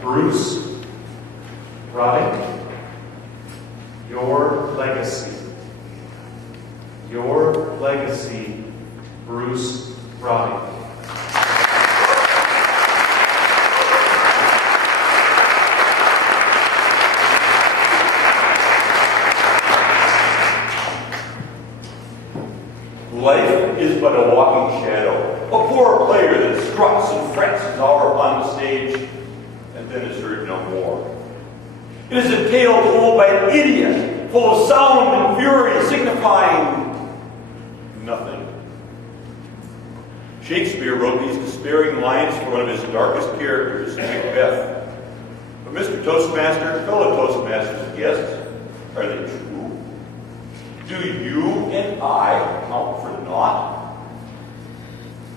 Bruce Rottink, your legacy. Your legacy, Bruce Rottink. Life is but a walking shadow, a poor player that struts and frets his hour upon the stage, and then is heard no more. It is a tale told by an idiot, full of sound and fury, signifying nothing. Shakespeare wrote these despairing lines for one of his darkest characters, Macbeth. But Mr. Toastmaster, fellow Toastmasters and guests, are they true? Do you and I count for naught?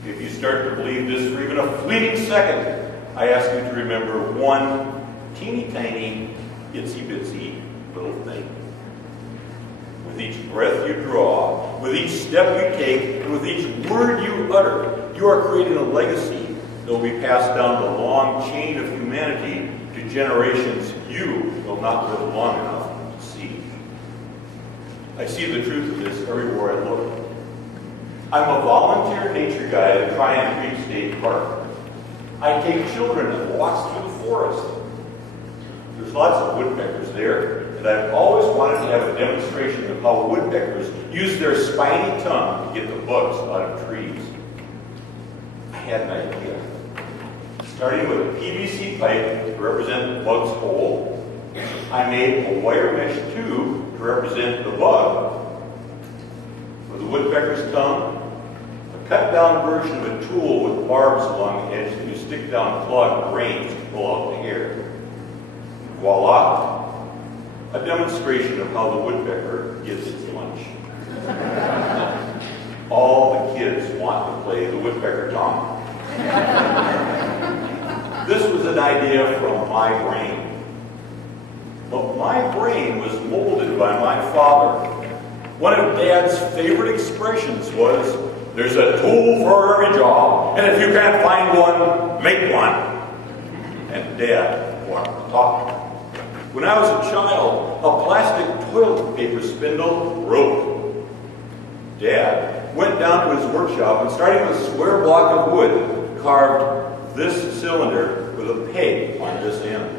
If you start to believe this for even a fleeting second, I ask you to remember one teeny tiny, itsy bitsy little thing. With each breath you draw, with each step you take, and with each word you utter, you are creating a legacy that will be passed down the long chain of humanity to generations you will not live long enough to see. I see the truth of this everywhere I look. I'm a volunteer nature guide at Rottink Creek State Park. I take children and walks through the forest. There's lots of woodpeckers there, and I've always wanted to have a demonstration of how woodpeckers use their spiny tongue to get the bugs out of trees. I had an idea. Starting with a PVC pipe to represent the bug's hole, I made a wire mesh tube to represent the bug. With the woodpecker's tongue, a cut-down version of a tool with barbs along the edge that you stick down clogged drains to pull out the air. Voila! A demonstration of how the woodpecker gets its lunch. All the kids want to play the woodpecker tongue. This was an idea from my brain. But my brain was molded by my father. One of Dad's favorite expressions was, "There's a tool for every job, and if you can't find one, make one." And Dad wanted to talk. When I was a child, a plastic toilet paper spindle broke. Dad went down to his workshop and, starting with a square block of wood, carved this cylinder with a peg on this end.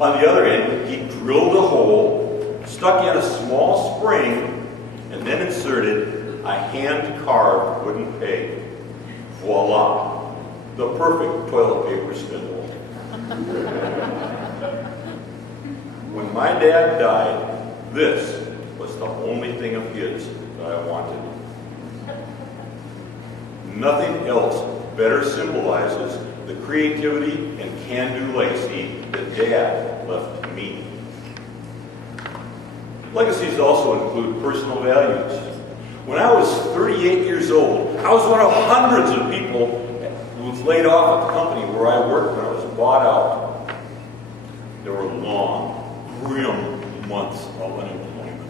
On the other end, he drilled a hole, stuck in a small spring, and then inserted a hand-carved wooden peg. Voila! The perfect toilet paper spindle. When my dad died, this was the only thing of his that I wanted. Nothing else better symbolizes the creativity and can-do legacy that Dad left to me. Legacies also include personal values. When I was 38 years old, I was one of hundreds of people who was laid off at the company where I worked when I was bought out. There were long, grim months of unemployment.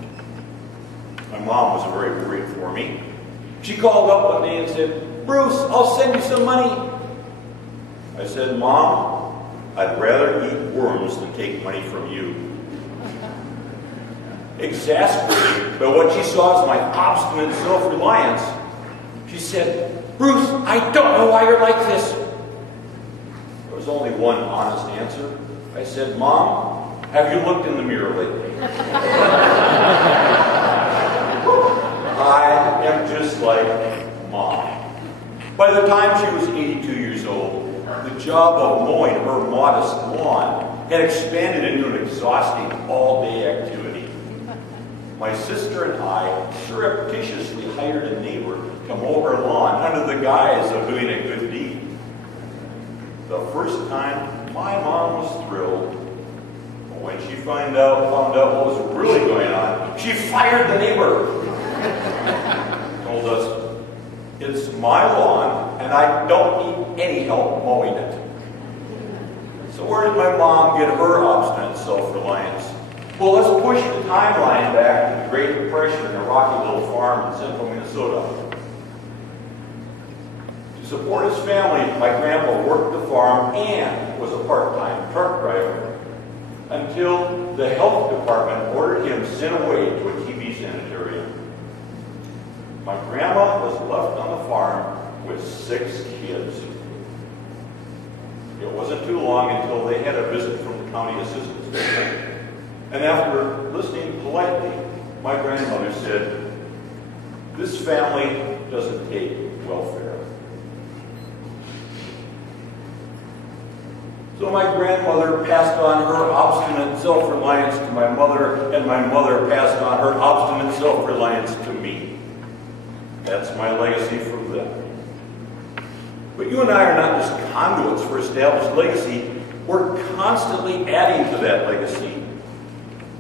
My mom was very worried for me. She called up one day and said, "Bruce, I'll send you some money." I said, "Mom, I'd rather eat worms than take money from you." Exasperated by what she saw as my obstinate self-reliance, she said, "Bruce, I don't know why you're like this." There was only one honest answer. I said, "Mom, have you looked in the mirror lately?" I am just like Mom. By the time she was 82 years old, the job of mowing her modest lawn had expanded into an exhausting all-day activity. My sister and I surreptitiously hired a neighbor to mow her lawn under the guise of doing a good deed. The first time, my mom was thrilled. But when she found out what was really going on, she fired the neighbor. Told us, "It's my lawn, and I don't need any help mowing it." So where did my mom get her obstinate self-reliance? Well, let's push the timeline back to the Great Depression in a rocky little farm in central Minnesota. To To support his family, my grandpa worked the farm and was a part-time truck driver until the health department ordered him sent away to a TB sanitarium. My grandma was left on the farm with 6 kids. It wasn't too long until they had a visit from the county assistance department. And after listening politely, my grandmother said, "This family doesn't take welfare." So my grandmother passed on her obstinate self-reliance to my mother, and my mother passed on her obstinate self-reliance to me. That's my legacy from them. But you and I are not just conduits for established legacy. We're constantly adding to that legacy.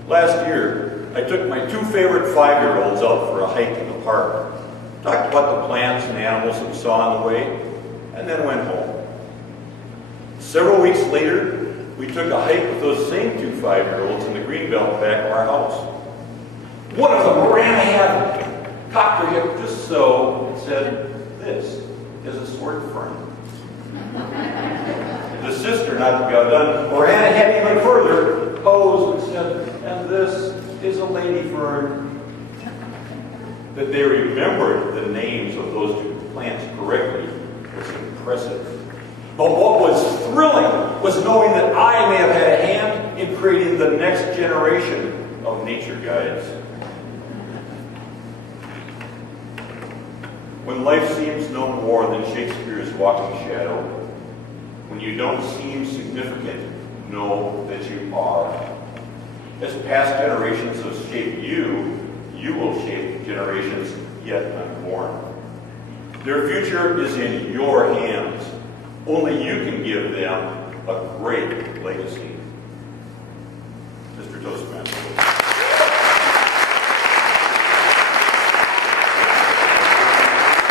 Last year, I took my 2 favorite 5-year-olds out for a hike in the park, talked about the plants and animals that we saw on the way, and then went home. Several weeks later, we took a hike with those same 2 5-year-olds in the greenbelt back of our house. One of them ran ahead, cocked her hip just so, and said, "This is a sword fern." The sister, not to be outdone, ran ahead even further, posed and said, "And this is a lady fern." That they remembered the names of those 2 plants correctly was impressive. But what was thrilling was knowing that I may have had a hand in creating the next generation of nature guides. When life seems no more than Shakespeare's walking shadow, when you don't seem significant, know that you are. As past generations have shaped you, you will shape generations yet unborn. Their future is in your hands. Only you can give them a great legacy. Mr. Toastmaster.